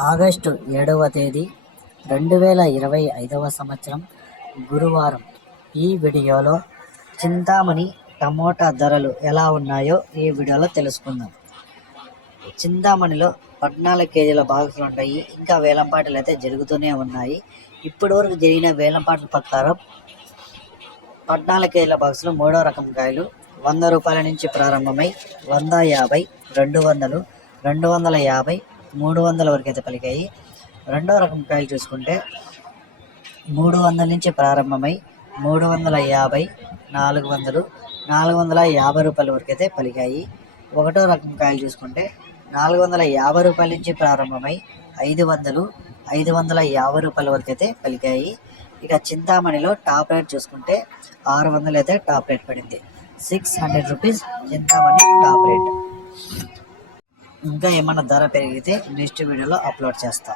August ఏడవ తేదీ రెండు వేల ఇరవై ఐదవ సంవత్సరం గురువారం. ఈ వీడియోలో చింతామణి టమోటా ధరలు ఎలా ఉన్నాయో ఈ వీడియోలో తెలుసుకుందాం. చింతామణిలో పద్నాలుగు కేజీల బాక్సులు ఉంటాయి. ఇంకా వేలంపాటలు అయితే జరుగుతూనే ఉన్నాయి. ఇప్పటి వరకు జరిగిన వేలంపాటల ప్రకారం పద్నాలుగు కేజీల బాక్సులు మూడో రకం కాయలు వంద రూపాయల నుంచి ప్రారంభమై వంద యాభై రెండు వందలు రెండు వందల యాభై మూడు వందల వరకు అయితే పలికాయి. రెండో రకం కాయలు చూసుకుంటే మూడు వందల నుంచి ప్రారంభమై మూడు వందల యాభై నాలుగు వందలు నాలుగు వందల యాభై రూపాయల వరకు అయితే పలికాయి. ఒకటో రకం కాయలు చూసుకుంటే నాలుగు వందల యాభై రూపాయల నుంచి ప్రారంభమై ఐదు వందలు ఐదు వందల యాభై రూపాయల వరకు అయితే పలికాయి. ఇక చింతామణిలో టాప్ రేట్ చూసుకుంటే ఆరు వందలు అయితే టాప్ రేట్ పడింది. Six hundred rupees Chintamani top rate. ఇంకా ఏమన్నా ధర పెరిగితే నెక్స్ట్ వీడియోలో అప్లోడ్ చేస్తా.